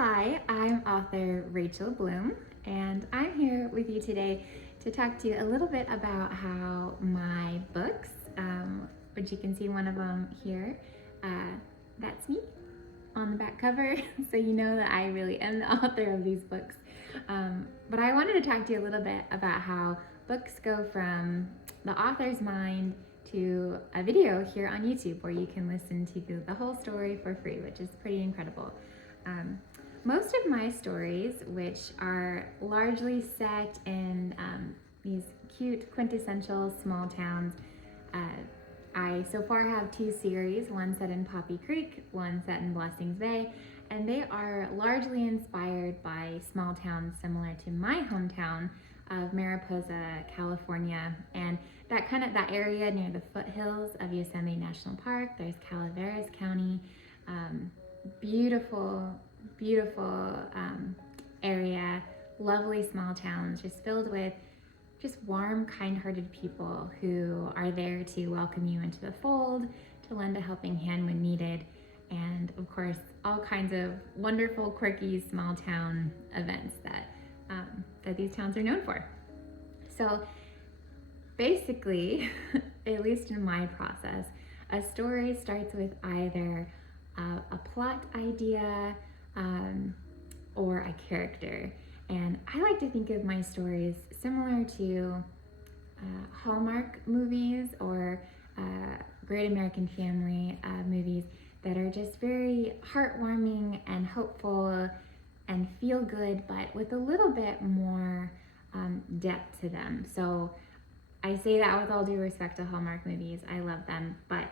Hi, I'm author Rachel Bloom, and I'm here with you today to talk to you a little bit about how my books, which you can see one of them here, that's me on the back cover, so you know that I really am the author of these books. But I wanted to talk to you a little bit about how books go from the author's mind to a video here on YouTube where you can listen to the whole story for free, which is pretty incredible. Most of my stories, which are largely set in these cute, quintessential small towns, I so far have two series, one set in Poppy Creek, one set in Blessings Bay, and they are largely inspired by small towns similar to my hometown of Mariposa, California, and that area near the foothills of Yosemite National Park. There's Calaveras County, beautiful area, lovely small towns, just filled with just warm, kind-hearted people who are there to welcome you into the fold, to lend a helping hand when needed, and of course, all kinds of wonderful, quirky, small town events that these towns are known for. So basically, at least in my process, a story starts with either a plot idea or a character. And I like to think of my stories similar to Hallmark movies or Great American Family movies that are just very heartwarming and hopeful and feel good, but with a little bit more depth to them. So I say that with all due respect to Hallmark movies. I love them, but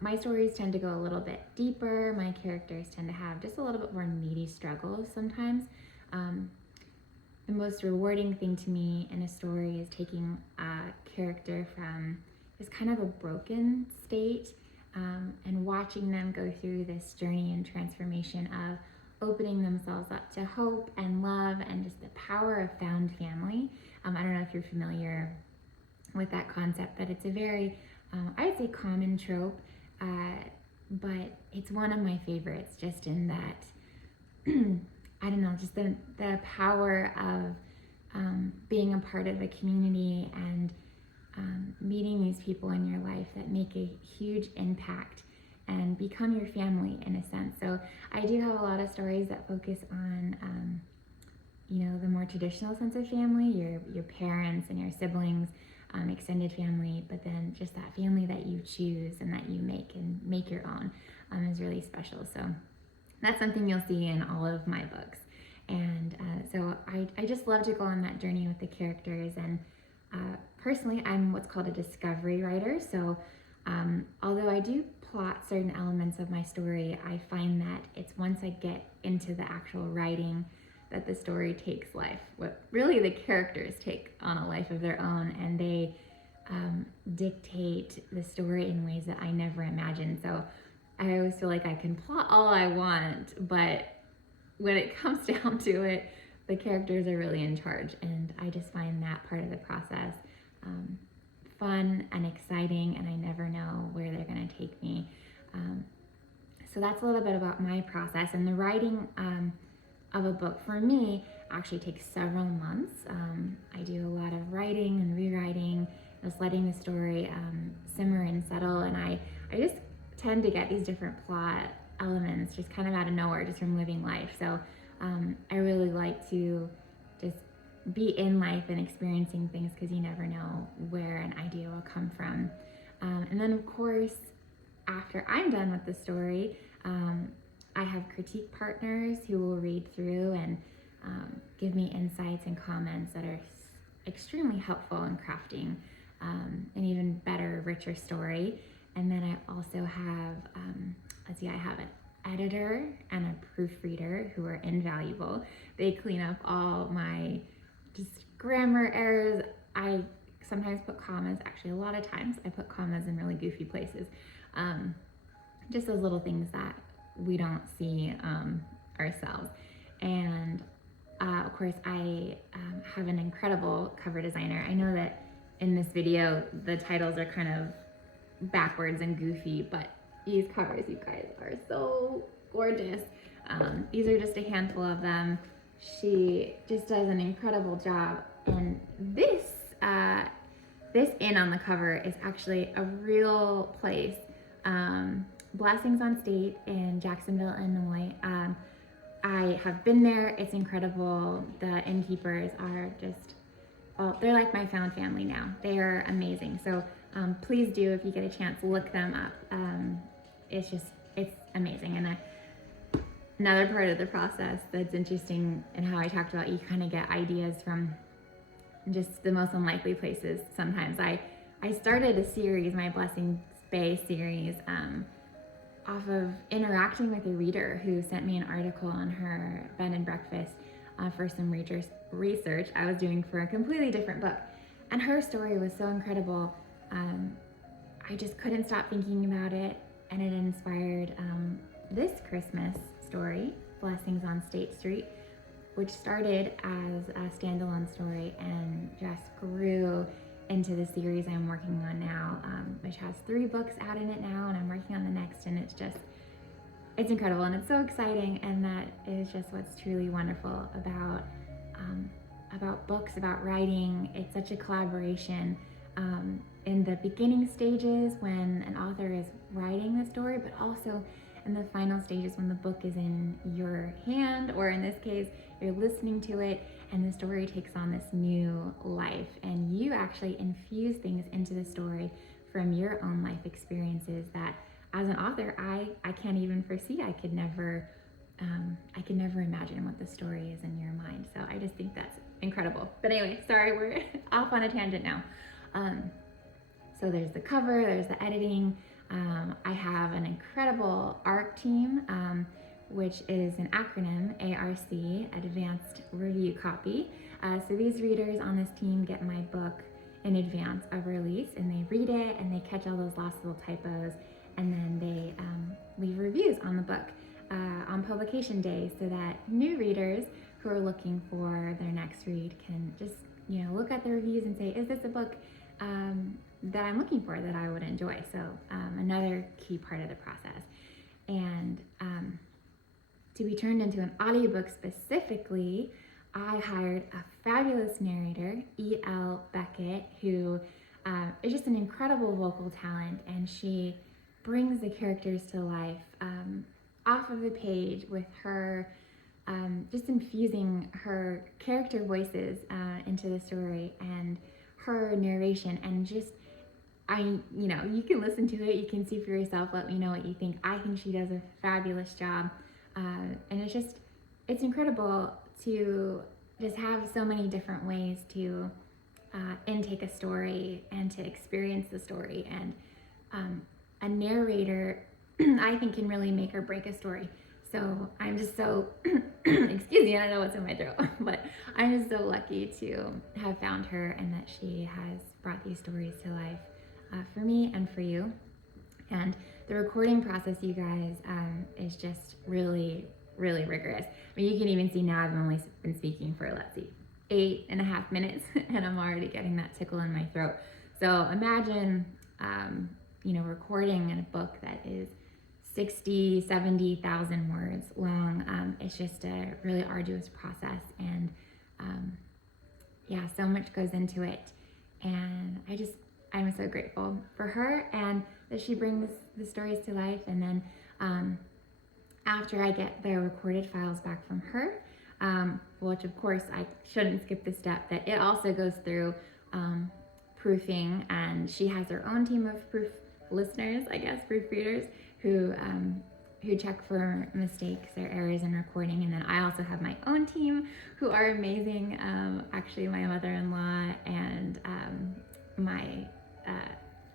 my stories tend to go a little bit deeper. My characters tend to have just a little bit more meaty struggles sometimes. The most rewarding thing to me in a story is taking a character from this kind of a broken state and watching them go through this journey and transformation of opening themselves up to hope and love and just the power of found family. I don't know if you're familiar with that concept, but it's a very, I would say, common trope, but it's one of my favorites just in that I don't know, just the power of being a part of a community and meeting these people in your life that make a huge impact and become your family in a sense. So I do have a lot of stories that focus on, the more traditional sense of family, your parents and your siblings, extended family, but then just that family that you choose and that you make your own is really special. So that's something you'll see in all of my books. And so I just love to go on that journey with the characters. And personally, I'm what's called a discovery writer. So although I do plot certain elements of my story, I find that it's once I get into the actual writing that the story takes life. What really the characters take on a life of their own, and they dictate the story in ways that I never imagined. So I always feel like I can plot all I want, but when it comes down to it, the characters are really in charge, and I just find that part of the process fun and exciting, and I never know where they're going to take me. So that's a little bit about my process, and the writing of a book for me actually takes several months. I do a lot of writing and rewriting, just letting the story simmer and settle, and I just tend to get these different plot elements just kind of out of nowhere, just from living life. So I really like to just be in life and experiencing things, because you never know where an idea will come from. And then of course, after I'm done with the story, I have critique partners who will read through and give me insights and comments that are extremely helpful in crafting an even better, richer story. And then I also have, I have an editor and a proofreader who are invaluable. They clean up all my just grammar errors. I sometimes put commas, actually a lot of times I put commas in really goofy places. Just those little things that we don't see ourselves. And of course, I have an incredible cover designer. I know that in this video, the titles are kind of backwards and goofy, but these covers, you guys, are so gorgeous. These are just a handful of them. She just does an incredible job. And this inn on the cover is actually a real place. Blessings on State in Jacksonville, Illinois. I have been there. It's incredible. The innkeepers are just, well, they're like my found family now. They are amazing. So please do, if you get a chance, look them up. It's amazing. And another part of the process that's interesting, and how I talked about, you kind of get ideas from just the most unlikely places sometimes. I started a series, my Blessings Bay series, off of interacting with a reader who sent me an article on her bed and breakfast for some research I was doing for a completely different book. And her story was so incredible. I just couldn't stop thinking about it, and it inspired this Christmas story, Blessings on State Street, which started as a standalone story and just grew into the series I'm working on now, which has 3 books out in it now, and I'm working on the next, and it's incredible, and it's so exciting, and that is just what's truly wonderful about books, about writing. It's such a collaboration in the beginning stages when an author is writing the story, but also in the final stages when the book is in your hand, or in this case, you're listening to it and the story takes on this new life, and you actually infuse things into the story from your own life experiences that, as an author, I can't even foresee. I could never imagine what the story is in your mind. So I just think that's incredible. But anyway, sorry, we're off on a tangent now. So there's the cover, there's the editing. I have an incredible ARC team, which is an acronym, ARC, Advanced Review Copy. So these readers on this team get my book in advance of release, and they read it and they catch all those last little typos, and then they leave reviews on the book on publication day, so that new readers who are looking for their next read can just look at the reviews and say, is this a book that I'm looking for, that I would enjoy? So another key part of the process. And to be turned into an audiobook specifically, I hired a fabulous narrator, E.L. Beckett, who is just an incredible vocal talent, and she brings the characters to life off of the page with her just infusing her character voices into the story, and her narration, and just you can listen to it, you can see for yourself, let me know what you think. I think she does a fabulous job, and it's incredible to just have so many different ways to intake a story and to experience the story. And a narrator, I think, can really make or break a story. So I'm just so, excuse me, I don't know what's in my throat, but I'm just so lucky to have found her, and that she has brought these stories to life for me and for you. And the recording process, you guys, is just really, really rigorous. I mean, you can even see now I've only been speaking for, 8.5 minutes, and I'm already getting that tickle in my throat. So imagine, recording in a book that is 60, 70,000 words long. It's just a really arduous process, and so much goes into it. And I'm so grateful for her, and that she brings the stories to life. And then after I get the recorded files back from her, which of course I shouldn't skip the step, that it also goes through proofing, and she has her own team of proof listeners, proofreaders, who check for mistakes or errors in recording. And then I also have my own team who are amazing. Actually, my mother-in-law and my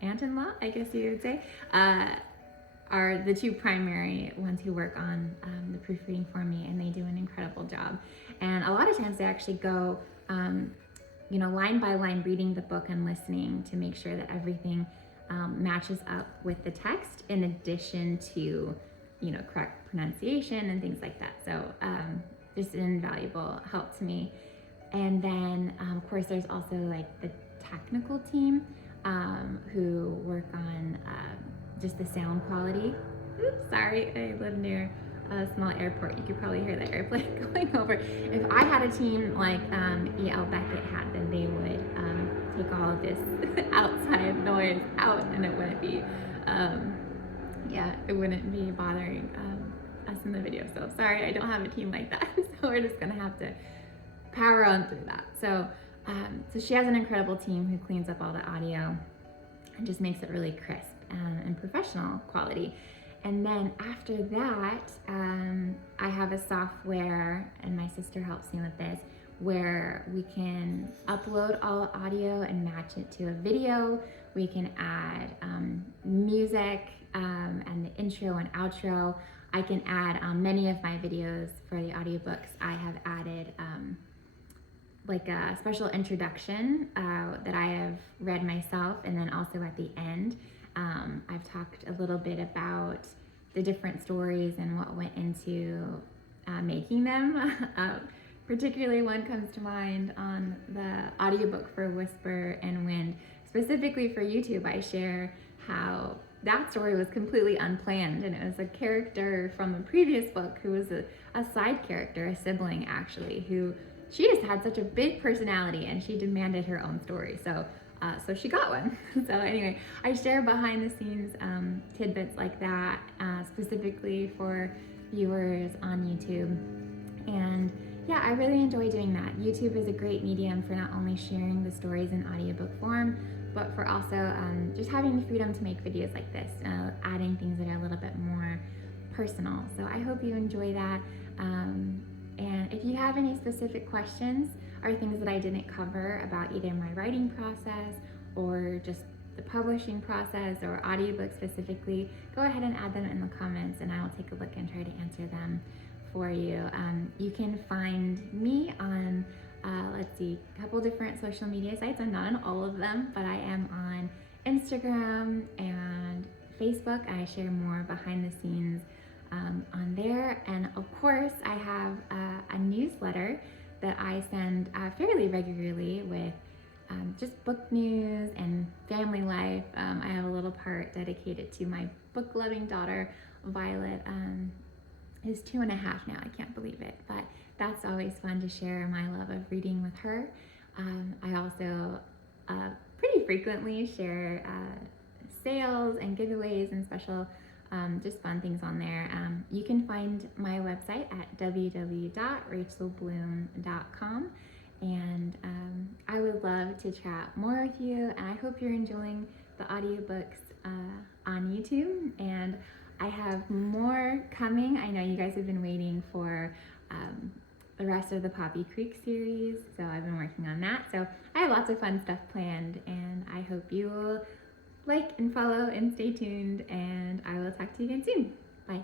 aunt-in-law, I guess you would say, are the two primary ones who work on the proofreading for me, and they do an incredible job. And a lot of times they actually go line by line, reading the book and listening to make sure that everything matches up with the text, in addition to correct pronunciation and things like that. So just an invaluable help to me. And then of course there's also the technical team who work on just the sound quality. Oops, sorry, I live near a small airport. You could probably hear the airplane going over. If I had a team like E.L. Beckett had, then they would take all of this outside noise out, and it wouldn't be, it wouldn't be bothering us in the video. So sorry, I don't have a team like that. So we're just gonna have to power on through that. So, so she has an incredible team who cleans up all the audio and just makes it really crisp and professional quality. And then after that, I have a software, and my sister helps me with this, where we can upload all audio and match it to a video. We can add music and the intro and outro. I can add many of my videos for the audiobooks. I have added like a special introduction that I have read myself, and then also at the end, I've talked a little bit about the different stories and what went into making them. Particularly one comes to mind on the audiobook for Whisper and Wind. Specifically for YouTube, I share how that story was completely unplanned, and it was a character from a previous book who was a side character, a sibling actually, who she just had such a big personality and she demanded her own story. So she got one. So anyway, I share behind the scenes tidbits like that, specifically for viewers on YouTube. And yeah, I really enjoy doing that. YouTube is a great medium for not only sharing the stories in audiobook form, but for also just having the freedom to make videos like this, adding things that are a little bit more personal. So I hope you enjoy that. And if you have any specific questions or things that I didn't cover about either my writing process or just the publishing process or audiobook specifically, go ahead and add them in the comments, and I will take a look and try to answer them for you. You can find me on, a couple different social media sites. I'm not on all of them, but I am on Instagram and Facebook. I share more behind the scenes on there. And of course, I have a newsletter that I send fairly regularly with just book news and family life. I have a little part dedicated to my book-loving daughter, Violet, who's 2.5 now. I can't believe it, but that's always fun to share my love of reading with her. I also pretty frequently share sales and giveaways and special just fun things on there. You can find my website at www.rachelbloom.com, and I would love to chat more with you, and I hope you're enjoying the audiobooks on YouTube, and I have more coming. I know you guys have been waiting for the rest of the Poppy Creek series, so I've been working on that. So I have lots of fun stuff planned, and I hope you will like and follow and stay tuned, and I will talk to you again soon. Bye.